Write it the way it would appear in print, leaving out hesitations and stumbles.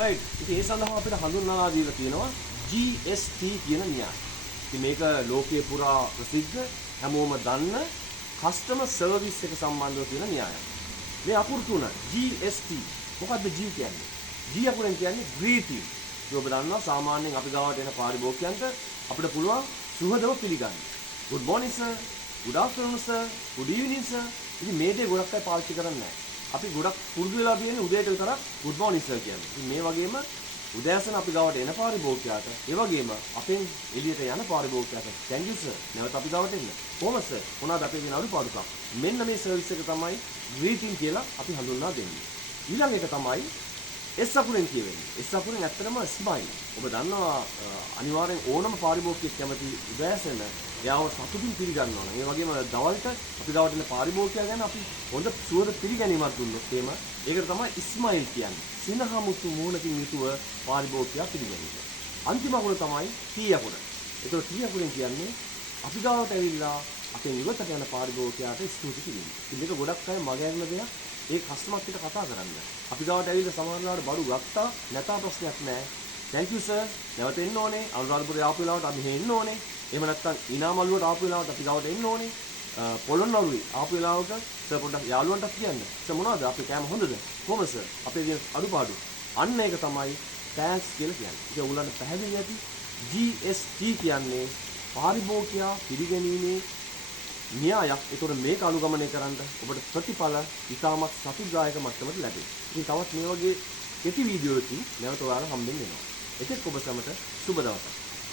right. ඉතින් ඒ සඳහා අපිට හඳුන්වලා දීලා තියෙනවා GST කියන න්‍යාය. ඉතින් මේක ලෝකයේ පුරා ප්‍රසිද්ධ හැමෝම දන්න කස්ටමර් සර්විස් එක සම්බන්ධව තියෙන න්‍යායක්. මේ අකුරු තුන GST මොකද්ද G කියන්නේ? G අකුරෙන් කියන්නේ greeting. ඔබ දන්නවා සාමාන්‍යයෙන් අපි ගාවට එන පාරිභෝගිකයන්ට අපිට පුළුවන් සුහදව පිළිගන්න. good morning sir, good afternoon sir, good evening sir. ඉතින් මේ දේ ගොඩක් අය පාවිච්චි කරන්නේ නැහැ. අපි ගොඩක් පුරුදු වෙලා තියෙන්නේ උදේට විතරක් good morning sir කියන්නේ. ඉතින් මේ වගේම උදෑසන අපි ගාවට එන පාරිභෝගිකයාට ඒ වගේම අපෙන් එළියට යන පාරිභෝගිකයාට thank you sir. නැවත අපි ගාවට එන්න. කොහොමද sir? මොනවාද අපේ තියෙන අඩුපාඩුකම්? මෙන්න මේ සර්විස් එක තමයි greeting කියලා අපි හඳුන්වා දෙන්නේ. ඊළඟ එක තමයි S අකුරෙන් කියවෙන්නේ. S අකුරෙන් ඇත්තටම smile. ඔබ දන්නවා අනිවාර්යෙන් ඕනම පාරිභෝගිකයෙක් කැමති උදෑසන එයාව සතුටින් පිළිගන්න ඕන. ඒ වගේම දවල්ට අපි ගාවට එන පාරිභෝගිකයා ගැන අපි හොඳ සුවද පිළිගැනීමක් දුන්නොත් එහෙම ඒකට තමයි ස්මයිල් කියන්නේ. සිනහමුතු මූණකින් යුතුව පාරිභෝගිකයා පිළිගැනීම. අන්තිම අකුර තමයි T අකුර. ඒතකොට T අකුරෙන් කියන්නේ අපි ගාවට ඇවිල්ලා අපේ ඉවතට යන පාරිභෝගිකයාට ස්තුති කිරීම. ඉතින් මේක ගොඩක් අය මගහැරෙන දෙයක්. ඒ කස්ටමර්ත් එක්ක කතා කරන්න. අපි ගාවට ඇවිල්ලා සමහරවිට බඩු ගත්තා නැතා ප්‍රශ්නයක් නැහැ. thank you sir. නැවත එන්න ඕනේ. අනුරාධපුරේ ආපු වෙලාවට අපි මෙහෙ එන්න ඕනේ. එහෙම නැත්නම් ඉනාමල්ලුවට ආපු වෙලාවට අපි ගාවට එන්න ඕනේ. පොළොන්නරුවේ ආපු වෙලාවක සර් පොඩ්ඩක් යාළුවන්ටත් කියන්න. සර් මොනවද අපේ කෑම හොඳද? කොහොමද සර්? අපේ තියෙන අඩුපාඩු. අන්න ඒක තමයි thanks කියලා කියන්නේ. ඒක උගලන්ට පැහැදිලි ඇති. GST කියන්නේ පාරිභෝගිකයා පිළිගැනීමේ න්‍යායක්. ඒතකොට මේක අනුගමනය කරන්න ඔබට ප්‍රතිඵල ඉතාමත් සතුටුදායක මට්ටමට ලැබේ. ඉතින් තවත් මේ වගේ කෙටි වීඩියෝ එකකින් නැවත ඔයාලා හම්බෙන්න වෙනවා. එතෙක් ඔබ සැමට සුබ දවසක්.